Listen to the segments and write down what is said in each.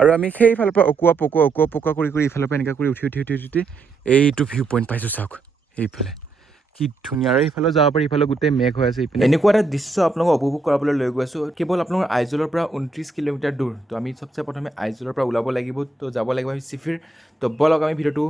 আৰু আমি সেইফালৰ পৰা অকুৱা পকুৱা কৰি ইফালৰ পৰা এনেকৈ কৰি উঠি এইটো ভিউ পইণ্ট পাইছোঁ চাওক এইফালে কি ধুনীয়া আৰু এইফালে যাব পাৰি ইফালে গোটেই মেঘ হৈ আছে এনেকুৱা এটা দৃশ্য আপোনালোকক উপভোগ কৰাবলৈ লৈ গৈ আছোঁ কেৱল আপোনালোকৰ আইজলৰ পৰা 29 কিলোমিটাৰ দূৰ তো আমি চবচে প্ৰথমে আইজলৰ পৰা ওলাব লাগিব তো যাব লাগিব আমি চিফিৰ তো বলক আমি ভিডিঅ'টো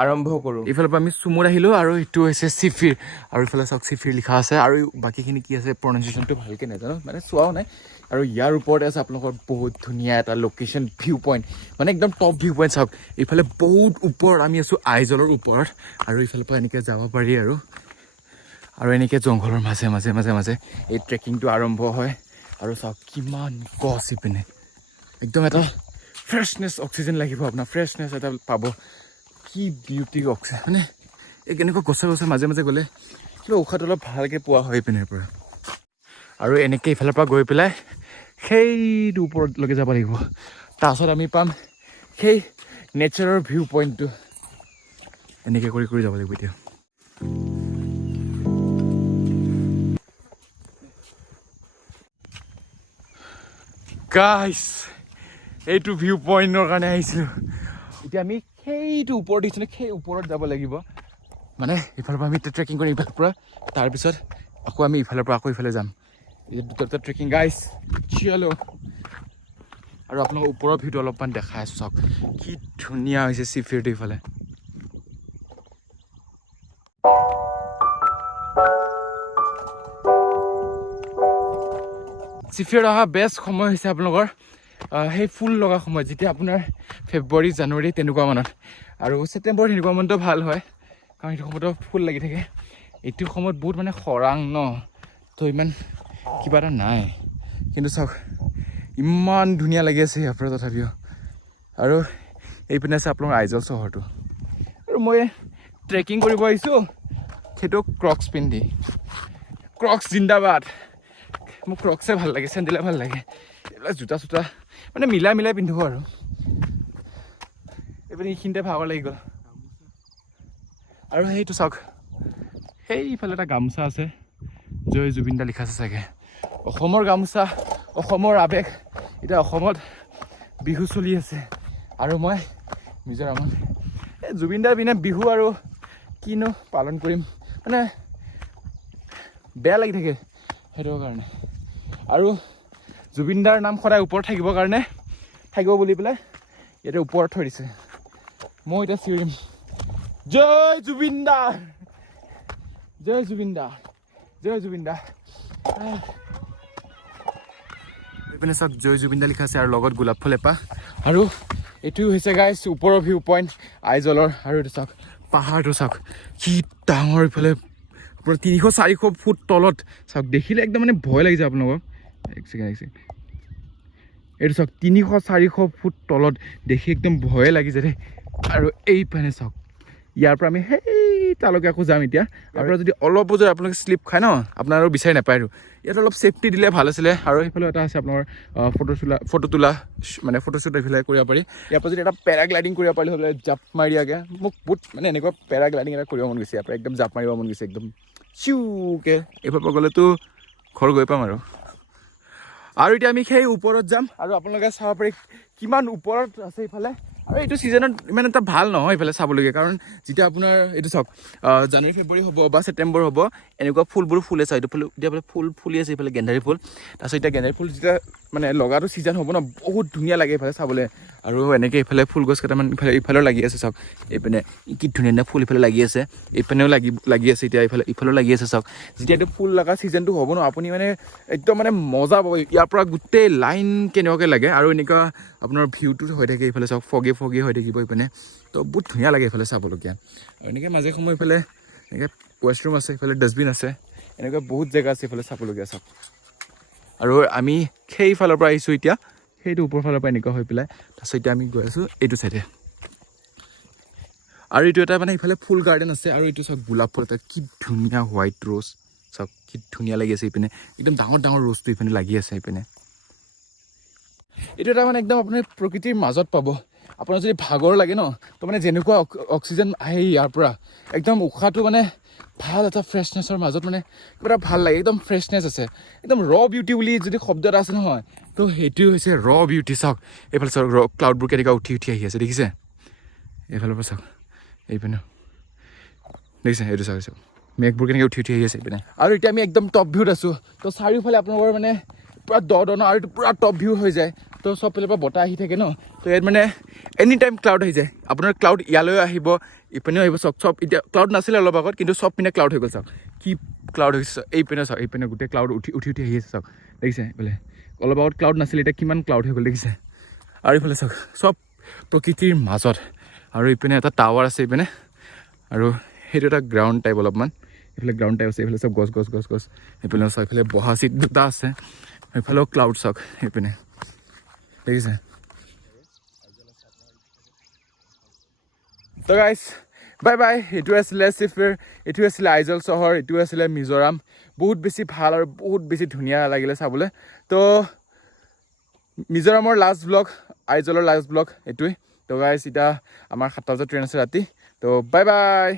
আৰম্ভ কৰোঁ এইফালৰ পৰা আমি চুমুত আহিলোঁ আৰু এইটো হৈছে চিফিৰ আৰু ইফালে চাওক চিফিৰ লিখা আছে আৰু বাকীখিনি কি আছে প্ৰনাউন্সিয়েশ্যনটো ভালকৈ নাজানো মানে চোৱাও নাই আৰু ইয়াৰ ওপৰতে আছে আপোনালোকৰ বহুত ধুনীয়া এটা লোকেশ্যন ভিউ পইণ্ট মানে একদম টপ ভিউ পইণ্ট চাওক এইফালে বহুত ওপৰত আমি আছোঁ আইজলৰ ওপৰত আৰু ইফালৰ পৰা এনেকৈ যাব পাৰি আৰু এনেকৈ জংঘলৰ মাজে এই ট্ৰেকিংটো আৰম্ভ হয় আৰু চাওক কিমান গছ ইপিনে একদম এটা ফ্ৰেছনেছ অক্সিজেন লাগিব আপোনাৰ ফ্ৰেছনেছ এটা পাব কি বিউটি অক্সিজেন মানে এই কেনেকুৱা গছে মাজে গ'লে কিবা উশাহটো অলপ ভালকৈ পোৱা হয় ইপিনেৰ পৰা আৰু এনেকৈ ইফালৰ পৰা গৈ পেলাই সেইটো ওপৰলৈকে যাব লাগিব তাৰপাছত আমি পাম সেই নেচাৰৰ ভিউ পইণ্টটো এনেকৈ কৰি যাব লাগিব এতিয়া গাইছ এইটো ভিউ পইণ্টৰ কাৰণে আহিছিলোঁ এতিয়া আমি সেইটো ওপৰত দিছিলোঁ সেই ওপৰত যাব লাগিব মানে ইফালৰ পৰা আমি ট্ৰেকিং কৰিম ইফালৰ পৰা তাৰপিছত আকৌ আমি ইফালৰ পৰা আকৌ ইফালে যাম এই দুটা ট্ৰেকিং গাইছ চিয়ালো আৰু আপোনালোকৰ ওপৰৰ ভিউটো অলপমান দেখাই আছোঁ চাওক কি ধুনীয়া হৈছে চিফিৰটো ইফালে চিফিৰত অহা বেষ্ট সময় হৈছে আপোনালোকৰ সেই ফুল লগা সময় যেতিয়া আপোনাৰ ফেব্ৰুৱাৰী জানুৱাৰী তেনেকুৱা মানত আৰু ছেপ্টেম্বৰ তেনেকুৱা মানতো ভাল হয় কাৰণ সেইটো সময়তো ফুল লাগি থাকে এইটো সময়ত বহুত মানে খৰাং ন তো ইমান কিবা এটা নাই কিন্তু চাওক ইমান ধুনীয়া লাগি আছে ইয়াৰ পৰা তথাপিও আৰু এইপিনে আছে আপোনালোকৰ আইজল চহৰটো আৰু মই ট্ৰেকিং কৰিব আহিছোঁ সেইটো ক্ৰক্স পিন্ধি ক্ৰক্স জিন্দাবাদ মোক ক্ৰক্সে ভাল লাগে চেণ্ডেলে ভাল লাগে এইবিলাক জোতা চোতা মানে মিলাই পিন্ধো আৰু এইপিনে এইখিনিতে ভাগৰ লাগি গ'ল আৰু সেইটো চাওক সেইফালে এটা গামোচা আছে জয় জুবিন দা লিখা আছে চাগে অসমৰ গামোচা অসমৰ আৱেগ এতিয়া অসমত বিহু চলি আছে আৰু মই মিজোৰামত এই জুবিন দাৰ বিনা বিহু আৰু কিনো পালন কৰিম মানে বেয়া লাগি থাকে সেইটো কাৰণে আৰু জুবিন দাৰ নাম সদায় ওপৰত থাকিবৰ কাৰণে থাকিব বুলি পেলাই ইয়াতে ওপৰত থৈ দিছে মই এতিয়া চিঞৰিম জয় জুবিন দা জয় জুবিন দা জয় জুবিন দা এইপিনে চাওক জয় জুবিন দা লিখা আছে আৰু লগত গোলাপ ফুল এপাহ আৰু এইটো হৈছে গাইছ ওপৰৰ ভিউ পইণ্ট আইজলৰ আৰু এইটো চাওক পাহাৰটো চাওক কি ডাঙৰ ইফালে আপোনাৰ 300-400 ফুট তলত চাওক দেখিলে একদম মানে ভয় লাগি যায় আপোনালোকক এক ছেকেণ্ড এইটো চাওক 300-400 ফুট তলত দেখি একদম ভয়ে লাগি যায় দেই আৰু এইপিনে চাওক ইয়াৰ পৰা আমি সেই তালৈকে আকৌ যাম এতিয়া আৰু যদি অলপো যদি আপোনালোকে শ্লিপ খায় ন আপোনাৰ আৰু বিচাৰি নাপায় আৰু ইয়াত অলপ ছেফটি দিলে ভাল আছিলে আৰু সেইফালে এটা আছে আপোনাৰ ফটো তোলা মানে ফটোশ্বুট এইফালে কৰিব পাৰি ইয়াৰ পৰা যদি এটা পেৰাগ্লাইডিং কৰিব পাৰিলে হ'লে জাপ মাৰি দিয়াকৈ মোক বহুত মানে এনেকুৱা পেৰাগ্লাইডিং এটা কৰিব মন গৈছে ইয়াৰ পৰা একদম জাপ মাৰিব মন গৈছে একদম চিউকৈ এইফালৰ পৰা গ'লেতো ঘৰ গৈ পাম আৰু এতিয়া আমি সেই ওপৰত যাম আৰু আপোনালোকে চাব পাৰি কিমান ওপৰত আছে ইফালে আৰু এইটো ছিজনত ইমান এটা ভাল নহয় এইফালে চাবলগীয়া কাৰণ যেতিয়া আপোনাৰ এইটো চাওক জানুৱাৰী ফেব্ৰুৱাৰী হ'ব বা ছেপ্টেম্বৰ হ'ব এনেকুৱা ফুলবোৰ ফুলে চাই এইটো ফুল এতিয়া ফুল ফুলি আছে এইফালে গেন্ধাৰী ফুল তাৰপিছত এতিয়া গেন্ধাৰী ফুল যেতিয়া মানে লগাটো ছিজন হ'ব ন বহুত ধুনীয়া লাগে এইফালে চাবলৈ আৰু এনেকৈ এইফালে ফুল গছ কেইটামান ইফালেও লাগি আছে চাওক এইপিনে কি ধুনীয়া ফুল ইফালে লাগি আছে এইপিনেও লাগি আছে এতিয়া ইফালেও লাগি আছে চাওক যেতিয়া এইটো ফুল লগা ছিজনটো হ'ব ন আপুনি মানে একদম মানে মজা পাব ইয়াৰ পৰা গোটেই লাইন কেনেকুৱাকৈ লাগে আৰু এনেকুৱা আপোনাৰ ভিউটো হৈ থাকে এইফালে চাওক ফগি হৈ থাকিব এইপিনে তো বহুত ধুনীয়া লাগে এইফালে চাবলগীয়া আৰু এনেকৈ মাজে সময় এইফালে এনেকৈ ৱাছৰুম আছে এইফালে ডাষ্টবিন আছে এনেকুৱা বহুত জেগা আছে এইফালে চাবলগীয়া চাওক আৰু আমি সেইফালৰ পৰা আহিছোঁ এতিয়া সেইটো ওপৰ ফালৰ পৰা এনেকুৱা হৈ পেলাই তাৰপিছত এতিয়া আমি গৈ আছোঁ এইটো চাইডে আৰু এইটো এটা মানে ইফালে ফুল গাৰ্ডেন আছে আৰু এইটো চাওক গোলাপ ফুল এটা কি ধুনীয়া হোৱাইট ৰ'জ চাওক কি ধুনীয়া লাগি আছে এইপিনে একদম ডাঙৰ ৰ'জটো এইপিনে লাগি আছে এইপিনে এইটো এটা মানে একদম আপুনি প্ৰকৃতিৰ মাজত পাব আপোনাৰ যদি ভাগৰ লাগে ন তো মানে যেনেকুৱা অক্সিজেন আহে ইয়াৰ পৰা একদম উশাহটো মানে ভাল এটা ফ্ৰেছনেছৰ মাজত মানে কিবা এটা ভাল লাগে একদম ফ্ৰেছনেছ আছে একদম বিউটি বুলি যদি শব্দ এটা আছে নহয় তো সেইটোৱে হৈছে বিউটি চাওক এইফালে চাওক ক্লাউডবোৰ কেনেকুৱা উঠি উঠি আহি আছে দেখিছে এইফালৰ পৰা চাওক এইপিনে দেখিছে এইটো চাওক চাওক মেঘবোৰ কেনেকৈ উঠি উঠি আহি আছে এইপিনে আৰু এতিয়া আমি একদম টপ ভিউত আছোঁ তো চাৰিওফালে আপোনালোকৰ মানে পূৰা দ ন আৰু এইটো পূৰা টপ ভিউ হৈ যায় তো চব ফালৰ পৰা বতাহ আহি থাকে ন তো ইয়াত মানে এনি টাইম ক্লাউড আহি যায় আপোনাৰ ক্লাউড ইয়ালৈ আহিব ইপিনেও আহিব চাওক চব এতিয়া ক্লাউড নাছিলে অলপ আগত কিন্তু চব পিনে ক্লাউড হৈ গ'ল চাওক কি ক্লাউড হৈছে এইপিনে চাওক এইপিনে গোটেই ক্লাউড উঠি উঠি উঠি আহি আছে চাওক দেখিছে এইফালে অলপ আগত ক্লাউড নাছিলে এতিয়া কিমান ক্লাউড হৈ গ'ল দেখিছে আৰু এইফালে চাওক চব প্ৰকৃতিৰ মাজত আৰু ইপিনে এটা টাৱাৰ আছে ইপিনে আৰু সেইটো এটা গ্ৰাউণ্ড টাইপ অলপমান এইফালে গ্ৰাউণ্ড টাইপ আছে এইফালে চব গছ গছ গছ গছ এইপিনে চাওক এইফালে বহা চিট দুটা আছে এইফালেও ক্লাউড চাওক এইপিনে দেখিছে তো গাইজ বাই বাই এইটো আছিলে চিফিৰ এইটো আছিলে আইজল চহৰ এইটো আছিলে মিজোৰাম বহুত বেছি ভাল আৰু বহুত বেছি ধুনীয়া লাগিলে চাবলৈ তো মিজোৰামৰ লাষ্ট ব্লগ আইজলৰ লাষ্ট ব্লগ এইটোৱে তো গাইজ এতিয়া আমাৰ 7টা বজাত ট্ৰেইন আছে ৰাতি তো বাই বাই